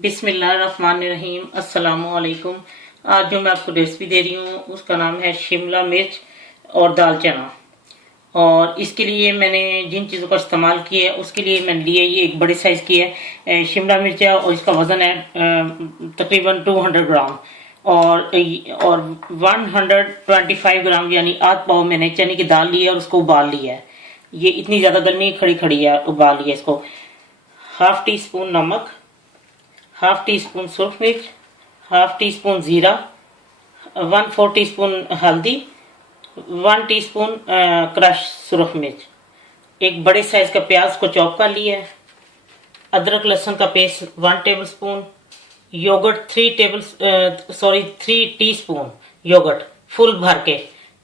बिस्मिल्लाहिर्रहमानिर्रहीम। अस्सलामुअलैकुम। आज जो मैं आपको रेसिपी दे रही हूँ उसका नाम है शिमला मिर्च और दाल चना। और इसके लिए मैंने जिन चीज़ों का इस्तेमाल किया है उसके लिए मैंने लिए ये एक बड़े साइज़ की है शिमला मिर्च है और इसका वज़न है तकरीबन 200 ग्राम। और 125 ग्राम यानी आध पाव मैंने चने की दाल ली है और उसको उबाल लिया है। ये इतनी ज़्यादा गलनी खड़ी खड़ी है, उबाल लिया इसको। हाफ टी स्पून नमक, हाफ टी स्पून सुरख मिर्च, हाफ टी स्पून जीरा, 1/4 टी स्पून हल्दी, 1 टी स्पून क्रश सुरख मिर्च, एक बड़े साइज का प्याज को चॉप कर लिया है, अदरक लहसुन का paste 1 tablespoon, yoghurt 3 teaspoon yoghurt full भर के।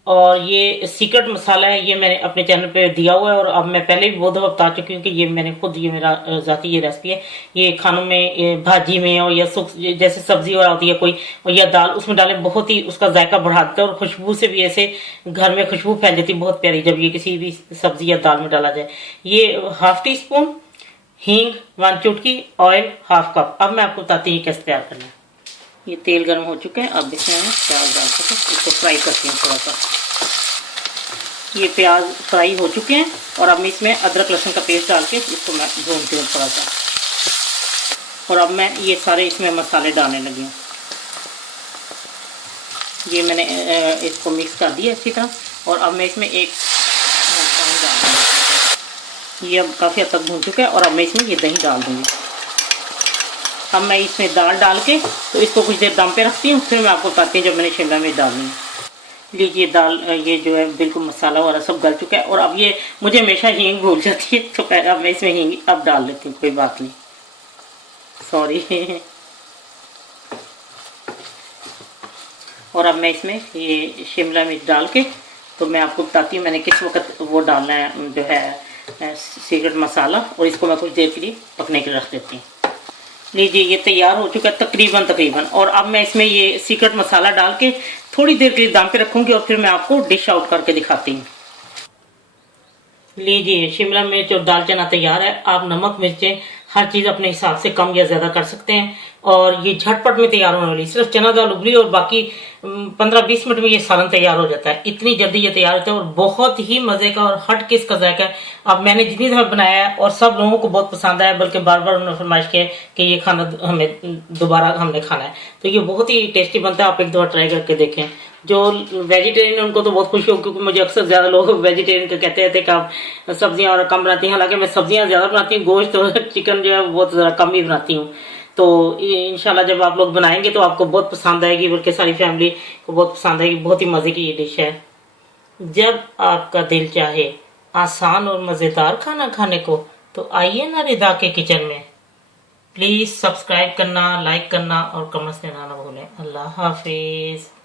और ये सीक्रेट मसाला है, ये मैंने अपने चैनल पे दिया हुआ है और अब मैं पहले भी बहुत दफा बता चुकी हूँ कि ये मैंने खुद, ये मेरा जाती ये रेसिपी है। ये खानों में भाजी में और या जैसे सब्जी और होती है कोई और या दाल, उसमें डालें, बहुत ही उसका जायका बढ़ाता है और खुशबू से भी ऐसे घर में खुशबू फैल जाती है बहुत प्यारी जब ये किसी भी सब्जी या दाल में डाला जाए। ये हाफ टी स्पून हींग, 1 चुटकी, ऑयल हाफ कप। अब मैं आपको बताती हूँ कैसे तैयार करना है। ये तेल गर्म हो चुका है, अब इसमें प्याज डाल के इसको फ्राई करती हूँ थोड़ा सा। ये प्याज फ्राई हो चुके हैं और अब मैं इसमें अदरक लहसुन का पेस्ट डाल के इसको मैं भूनती हूँ थोड़ा सा। और अब मैं ये सारे इसमें मसाले डालने लगी हूँ। ये मैंने इसको मिक्स कर दिया अच्छी तरह और अब मैं इसमें एक पानी डाल दूँगी। ये अब काफ़ी हद तक भून चुका है और अब मैं इसमें ये दही डाल दूँगी। अब मैं इसमें दाल डाल के तो इसको कुछ देर दम पे रखती हूँ, फिर मैं आपको बताती हूँ जब मैंने शिमला मिर्च डालनी है। लीजिए दाल, ये जो है बिल्कुल मसाला वगैरह सब गल चुका है और अब ये मुझे हमेशा हींग भूल जाती है तो अब मैं इसमें हींग अब डाल लेती हूँ, कोई बात नहीं, सॉरी। और अब मैं इसमें ये शिमला मिर्च डाल के तो मैं आपको बताती हूँ मैंने किस वक्त वो डालना है, जो है सीक्रेट मसाला, और इसको मैं कुछ देर के लिए पकने के लिए रख देती हूँ। लीजिए ये तैयार हो चुका है तकरीबन। और अब मैं इसमें ये सीक्रेट मसाला डाल के थोड़ी देर के लिए दम पे रखूंगी और फिर मैं आपको डिश आउट करके दिखाती हूँ। लीजिए शिमला मिर्च और दाल चना तैयार है। आप नमक मिर्चें हर चीज़ अपने हिसाब से कम या ज़्यादा कर सकते हैं और ये झटपट में तैयार होने वाली, सिर्फ चना दाल उबली और बाकी 15-20 मिनट में ये सालन तैयार हो जाता है। इतनी जल्दी ये तैयार होता है और बहुत ही मज़े का और हट के इसका जायका है। अब मैंने जितनी दफ़ा बनाया है और सब लोगों को बहुत पसंद आया, बल्कि बार बार उन्होंने फरमाइश किया कि ये खाना हमें दोबारा हमने खाना है। तो ये बहुत ही टेस्टी बनता है, आप एक दफ़ा ट्राई करके देखें। जो वेजिटेरियन उनको तो बहुत खुशी हो, क्योंकि मुझे अक्सर ज़्यादा लोग वेजिटेरियन का कहते थे कि आप सब्जियां और कम बनाती हैं, हालांकि मैं सब्जियां ज़्यादा बनाती हूँ, गोश्त और चिकन जो है बहुत ज़्यादा कम ही बनाती हूँ। तो इंशाल्लाह जब आप लोग बनाएंगे तो आपको बहुत पसंद आएगी, बल्कि सारी फैमिली को बहुत पसंद आएगी। बहुत ही मज़े की ये डिश है। जब आपका दिल चाहे आसान और मज़ेदार खाना खाने को तो आइए ना रिदा के किचन में। प्लीज़ सब्सक्राइब करना, लाइक करना और कमेंट्स देना ना भूलें। अल्लाह हाफिज़।